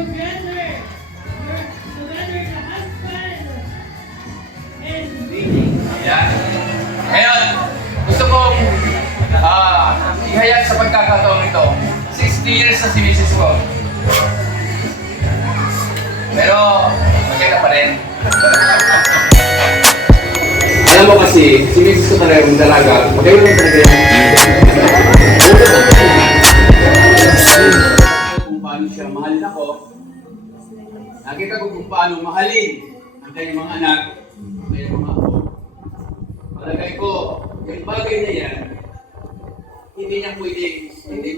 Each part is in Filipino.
together. Together the husband and reading. Yan. Ngayon, gusto kong ihayag sa pagkakataon ito. 60 years na si Mrs. ko. Pero, magkita pa rin. Alam mo kasi, si Mrs. ko talaga yung dalaga. Magkita lang talaga yan. Kung paano siya mahalin ako, nakita ko kung paano mahalin ang kanyang mga anak, ang kanyang mga apo. Palagay ko, yung bagay na yan, hindi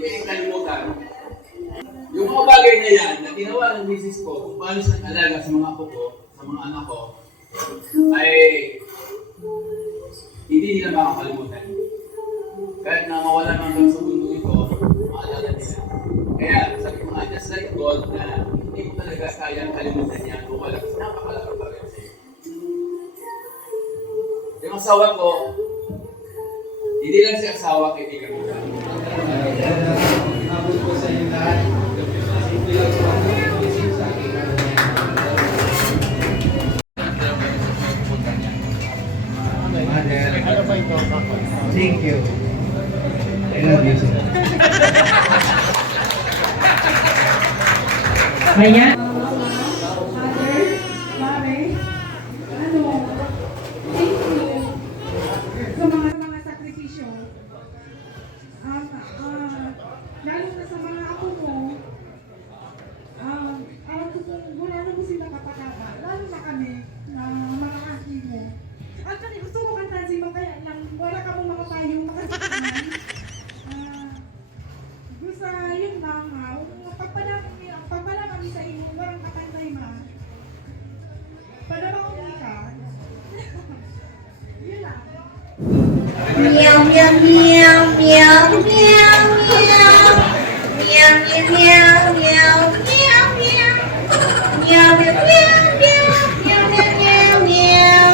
pwedeng kalimutan. Yung mga bagay na yan, na ginawa ng misis ko, kung paano siya alaga sa mga apo ko, sa mga anak ko, ay hindi nila makakalimutan. Kahit na mawala man sa mundo ito, maalala nila. Kaya sabi ko nga, just like God, na hindi ko talaga kayang kalimutan niya kung wala. Napakalaga pa rin sa'yo. Yung asawa ko, hindi lang si asawa, kaibigan ko. Abot ko sa inyo lahat. Simple lang po ang isip sa akin. Ano ba ito? Thank you. I love you, sir. Ayan. Lalo na sa mga apo mo, alam ko kung wala na mo sila kapakata, lalo na kami, na mga aki mo. Actually, gusto mo kantaan si Mang, kaya lang wala ka mong makapayong makasakaman. Gusto yun lang, pagpala kami sa inyo, walang katantay ma. Padala ko ka. Yun lang. Meow meow meow meow meow meow meow meow meow meow meow meow meow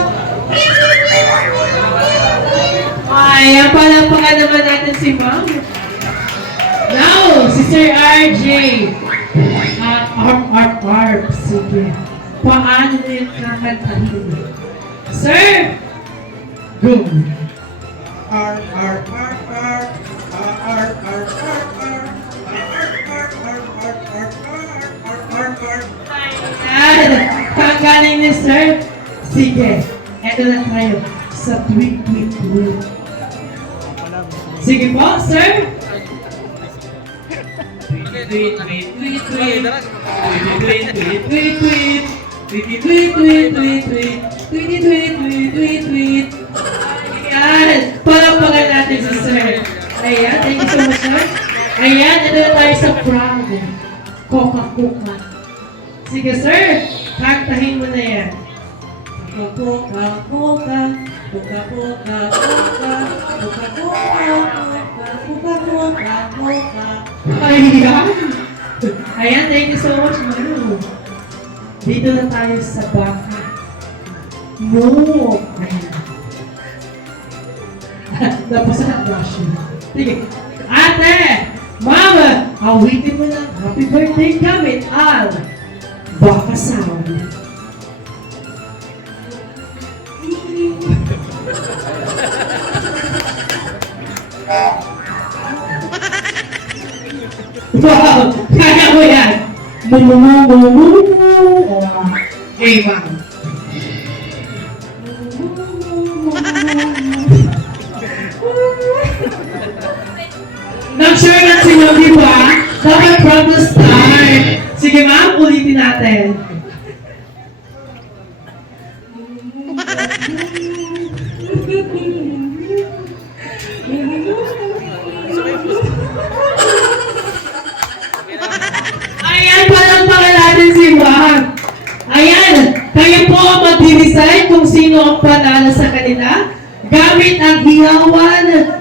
Ay, ang palapakan naman natin si Ma'am. Now, si Sir RJ. Arp. Sige. Paano na yung kakantahin? Sir! Go! Ayan! Panggaling ni Sir. Sige. Eto na tayo sa tweet. Sige po, Sir. Tweet. Ayan. Palapakan natin si Sir. Ayan. Thank you so much, Sir. Ayan. Ito na tayo sa proud. Coca-Cola. Sige, Sir. Kantahin mo na yan. Coca-Cola. Ayan. Ayan, thank you so much, Manu. Dito na tayo sa baka. No. Ayan. Tapos na brush yun. Sige. Ate! Mama! Awitin mo ng happy birthday gamit ang baka sound. Wow! Kaya ko yan! Okay, ma'am. Nag-share na sila, di ba? Dapat from the start. Sige, ma'am, ulitin natin. Ayan, palampakan natin si Juan. Ayan, kayo po mag-decide kung sino ang panalo sa kanila gamit ang hihawan